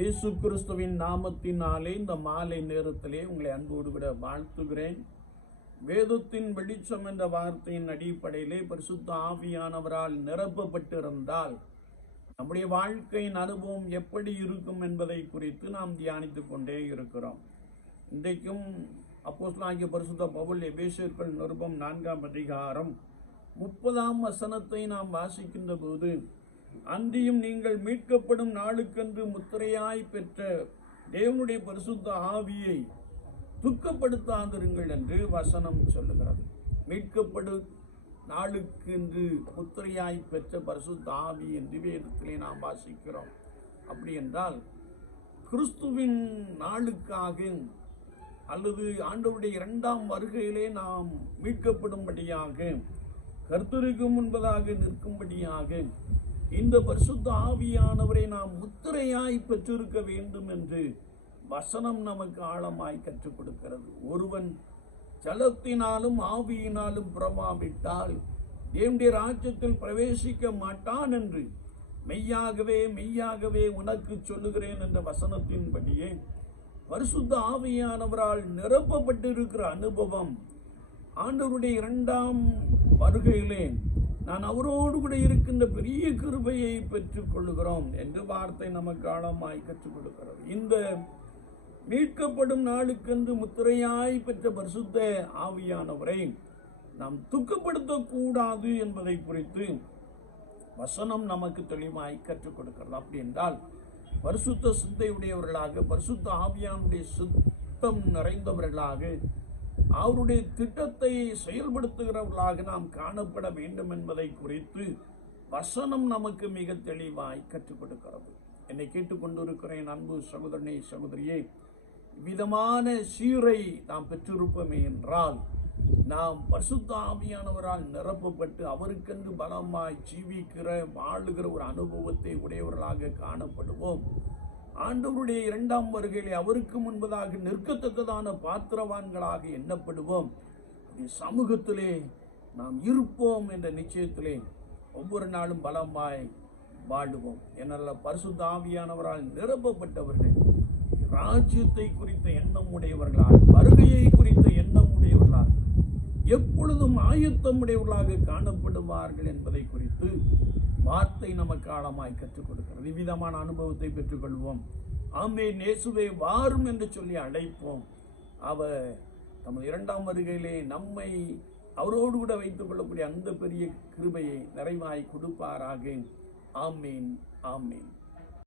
இயேசு கிறிஸ்துவின் நாமத்தினாலே இந்த மாலை நேரத்திலே உங்களை அன்போடு கூட வாழ்த்துகிறேன். வேதத்தின் வெளிச்சம் என்ற வார்த்தையின் அடிப்படையிலே பரிசுத்த ஆவியானவரால் நிரப்பப்பட்டிருந்தால் நம்முடைய வாழ்க்கையின் அனுபவம் எப்படி இருக்கும் என்பதை குறித்து நாம் தியானித்து கொண்டே இருக்கிறோம். இன்றைக்கும் அப்போஸ்தலனாகிய பரிசுத்த பவுல் எபேசியர்கள் நிருபம் நான்காம் அதிகாரம் முப்பதாம் வசனத்தை நாம் வாசிக்கின்ற போது அன்றியும் நீங்கள் மீட்கப்படும் நாளுக்கென்று முத்திரையாய் பெற்ற தேவனுடைய பரிசுத்த ஆவியை துக்கப்படுத்தாதிருங்கள் என்று வசனம் சொல்லுகிறது. மீட்கப்படும் நாளுக்கு என்று முத்திரையாய் பெற்ற பரிசுத்த ஆவி என்று வேதத்திலே நாம் வாசிக்கிறோம். அப்படி என்றால் கிறிஸ்துவின் நாளுக்காக அல்லது ஆண்டவருடைய இரண்டாம் வருகையிலே நாம் மீட்கப்படும்படியாக கர்த்தருக்கு முன்பதாக நிற்கும்படியாக இந்த பரிசுத்த ஆவியானவரை நாம் முத்திரையாய் பெற்றிருக்க வேண்டும் என்று வசனம் நமக்கு ஆழமாய் கற்றுக் கொடுக்கிறது. ஒருவன் ஜலத்தினாலும் ஆவியினாலும் புறமாவிட்டால் தேவனுடைய ராஜ்யத்தில் பிரவேசிக்க மாட்டான் என்று மெய்யாகவே மெய்யாகவே உனக்கு சொல்லுகிறேன் என்ற வசனத்தின்படியே பரிசுத்த ஆவியானவரால் நிரப்பப்பட்டிருக்கிற அனுபவம் ஆண்டவருடைய இரண்டாம் வருகையிலே நான் அவரோடு கூட இருக்கின்ற பெரிய கிருபையை பெற்றுக்கொள்கிறோம் என்று வார்த்தை நமக்கு ஆழமாய் கற்றுக் கொடுக்கிறது இந்த மீட்கப்படும் நாளுக்கென்று முத்திரையாய் பெற்ற பரிசுத்த ஆவியானவரை நாம் துக்கப்படுத்தக்கூடாது என்பதை குறித்து வசனம் நமக்கு தெளிவாய் கற்றுக் கொடுக்கிறது அப்படி என்றால் பரிசுத்த சிந்தையுடையவர்களாக பரிசுத்த ஆவியானுடைய சுத்தம் நிறைந்தவர்களாக அவருடைய திட்டத்தை செயல்படுத்துகிறவர்களாக நாம் காணப்பட வேண்டும் என்பதை குறித்து வசனம் நமக்கு மிக தெளிவாய் கற்றுக் கொடுக்கிறது. என்னை கேட்டுக்கொண்டிருக்கிறேன் அன்பு சகோதரனே சகோதரியே. விதமான சீரை நாம் பெற்றிருப்போமே என்றால் நாம் பரிசுத்த ஆவியானவரால் நிரப்பப்பட்டு அவருக்கென்று பலமாய் ஜீவிக்கிற வாழுகிற ஒரு அனுபவத்தை உடையவர்களாக காணப்படுவோம். ஆண்டவருடைய இரண்டாம் வருகையிலே அவருக்கு முன்பதாக நிற்கத்தக்கதான பாத்திரவான்களாக எண்ணப்படுவோம். சமூகத்திலே நாம் இருப்போம் என்ற நிச்சயத்திலே ஒவ்வொரு நாளும் பலமாய் வாழுவோம். என்னல்ல பரிசுத்த ஆவியானவரால் நிரப்பப்பட்டவர்கள் ராஜ்யத்தை குறித்த எண்ணம் உடையவர்களால் வருகையை குறித்த எண்ணம் உடையவர்களால் எப்பொழுதும் ஆயத்தம் உடையவர்களாக காணப்படுவார்கள் என்பதை குறித்து வார்த்தை நமக்கு ஆழமாய் கற்றுக் கொடுக்கிறது. இவ்விதமான அனுபவத்தை பெற்றுக்கொள்வோம். ஆமே நேசுவை வாரும் என்று சொல்லி அழைப்போம். அவர் தமது இரண்டாம் வருகையிலே நம்மை அவரோடு கூட வைத்துக் கொள்ளக்கூடிய அந்த பெரிய கிருபையை நிறைவாய் கொடுப்பாராக. ஆமீன் ஆமீன்.